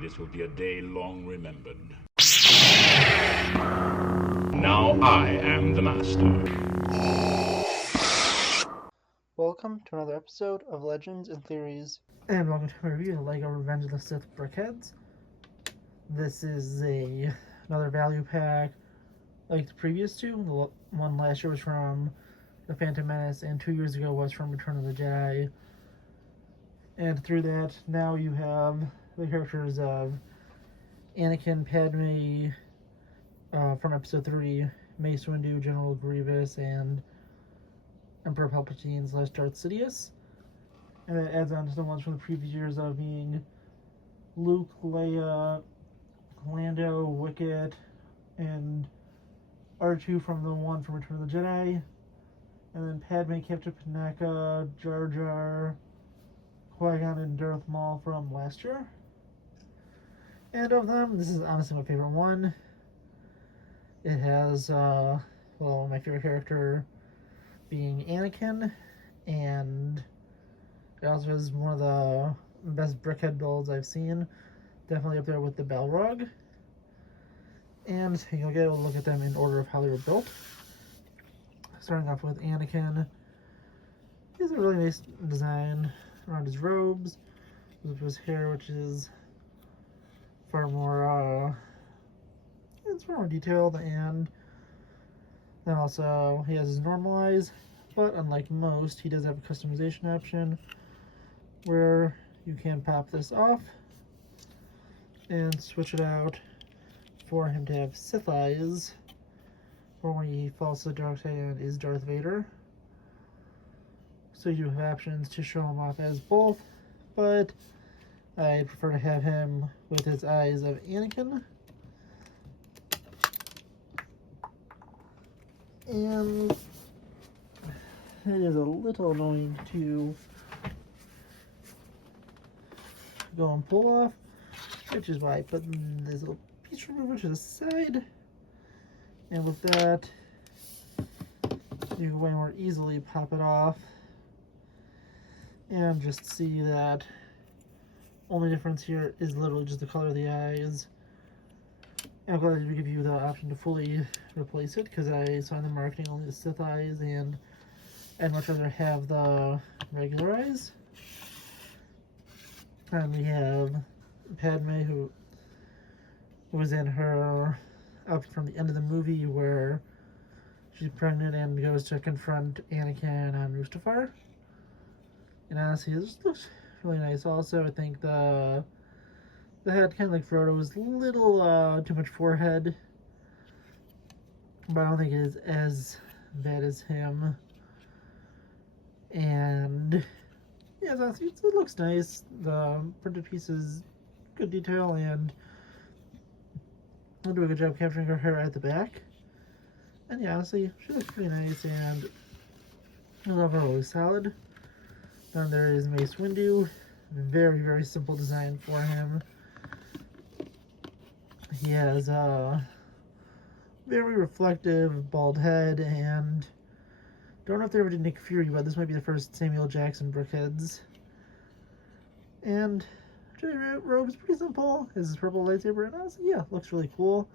This will be a day long remembered. Now I am the master. Welcome to another episode of Legends and Theories. And welcome to my review of LEGO Revenge of the Sith Brickheadz. This is another value pack like the previous two. The one last year was from The Phantom Menace, and 2 years ago was from Return of the Jedi. And through that, now you have the characters of Anakin, Padme from Episode 3, Mace Windu, General Grievous, and Emperor Palpatine / Darth Sidious. And that adds on to the ones from the previous years of being Luke, Leia, Lando, Wicket, and R2 from the one from Return of the Jedi. And then Padme, Captain Panaka, Jar Jar, Qui-Gon, and Darth Maul from last year. And of them, this is honestly my favorite one. It has, my favorite character being Anakin, and it also has one of the best Brickhead builds I've seen. Definitely up there with the Balrog. And you'll get a look at them in order of how they were built. Starting off with Anakin. He has a really nice design around his robes, with his hair, which is far more, it's far more detailed, and then also he has his normal eyes, but unlike most, he does have a customization option where you can pop this off and switch it out for him to have Sith eyes, or when he falls to the dark side and is Darth Vader. So you do have options to show him off as both, but I prefer to have him with his eyes of Anakin. And it is a little annoying to go and pull off, which is why I put this little piece remover to the side. And with that, you can way more easily pop it off and just see that only difference here is literally just the color of the eyes. And I'm glad to give you the option to fully replace it, because I saw in the marketing only the Sith eyes, and I'd much rather have the regular eyes. And we have Padme, who was in her outfit from the end of the movie where she's pregnant and goes to confront Anakin on Mustafar. And honestly, this looks really nice. Also, I think the head, kind of like Frodo, was a little too much forehead, but I don't think it is as bad as him. And yeah, it looks nice. The printed piece is good detail, and they'll do a good job capturing her hair at the back. And yeah, honestly, she looks pretty nice, and it's overall solid. Then there is Mace Windu. Very, very simple design for him. He has a very reflective bald head, and don't know if they ever did Nick Fury, but this might be the first Samuel Jackson Brickheadz. And Jedi robe is pretty simple. This is purple lightsaber, and honestly, yeah, looks really cool.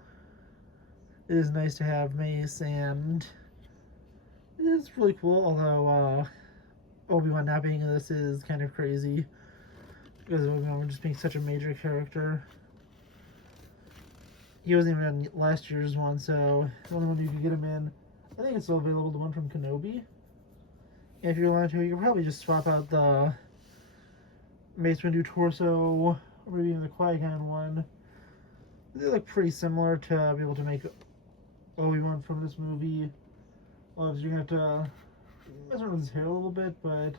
It is nice to have Mace, and it is really cool, although Obi-Wan not being in this is kind of crazy, because Obi-Wan just being such a major character. He wasn't even in last year's one, so the only one you can get him in, I think it's still available, the one from Kenobi. And if you want to, you can probably just swap out the Mace Windu torso, or maybe even the Qui-Gon one. They look pretty similar to be able to make Obi-Wan from this movie. Obviously, you're going to have to mess around with his hair a little bit, but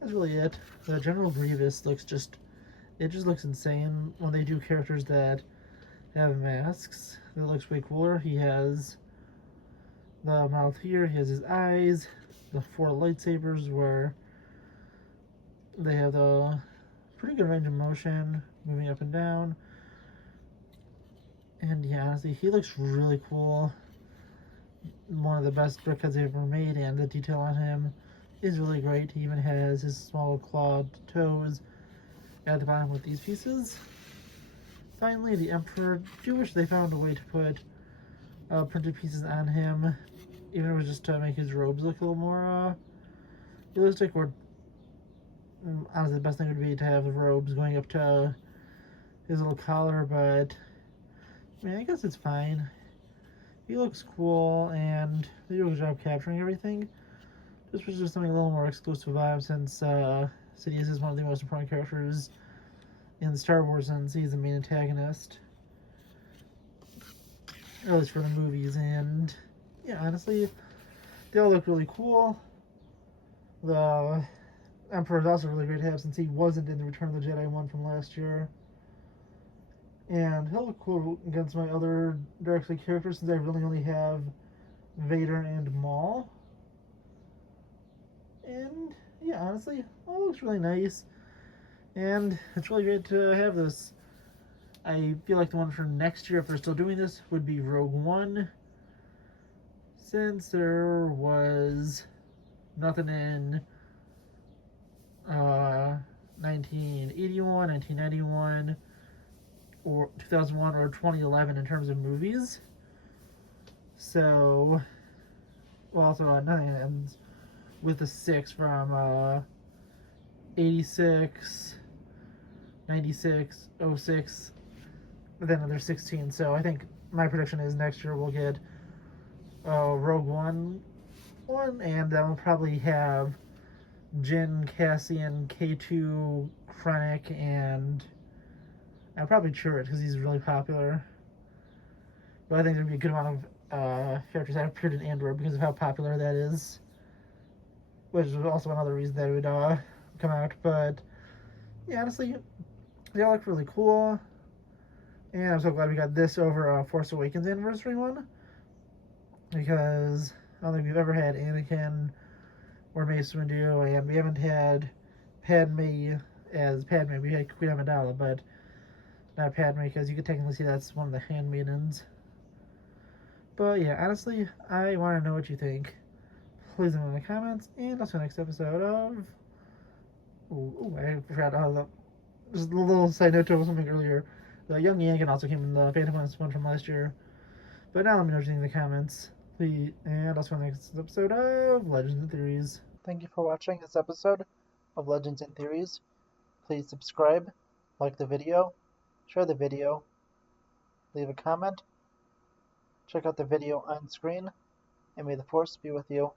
that's really it. The General Grievous looks it just looks insane when they do characters that have masks. It looks way cooler. He has the mouth here, he has his eyes, the 4 lightsabers where they have the pretty good range of motion, moving up and down. And yeah, honestly, he looks really cool. One of the best Brickheadz they've ever made, and the detail on him is really great. He even has his small clawed toes at the bottom with these pieces. finally, the Emperor. I do wish they found a way to put printed pieces on him, even if it was just to make his robes look a little more realistic. Or honestly, the best thing would be to have the robes going up to his little collar. But I mean, I guess it's fine. He looks cool, and they do a good job capturing everything. This was just something a little more exclusive vibe, since Sidious is one of the most important characters in Star Wars, since he's the main antagonist, at least for the movies. And yeah, honestly, they all look really cool. The Emperor is also really great to have, since he wasn't in the Return of the Jedi one from last year. And he'll look cool against my other Dark Side characters, since I really only have Vader and Maul. And yeah, honestly, all looks really nice. And it's really great to have this. I feel like the one for next year, if they're still doing this, would be Rogue One. Since there was nothing in 1981, 1991, or 2001, or 2011 in terms of movies. So, well, also nothing ends with the 6 from 86, 96, 06, but then another 16. So I think my prediction is next year we'll get Rogue One, and then we'll probably have Jyn, Cassian, K2, Krennic, and I'll probably Chirrut because he's really popular. But I think there'll be a good amount of characters that appeared in Andor because of how popular that is, which is also another reason that it would come out. But yeah, honestly, they all look really cool, and I'm so glad we got this over Force Awakens anniversary one, because I don't think we've ever had Anakin or Mace Windu, and we haven't had Padme as Padme. We had Queen Amidala, but not Padme, because you could technically see that's one of the handmaidens. But yeah, honestly, I want to know what you think. Please leave in the comments, and I'll see you next episode of... Ooh, I forgot. Just a little side note to something earlier. The young Anakin also came in the Phantom Menace one from last year. But now let me know what you think in the comments. Please, and I'll see you in the next episode of Legends and Theories. Thank you for watching this episode of Legends and Theories. Please subscribe, like the video, share the video, leave a comment, check out the video on screen, and may the Force be with you.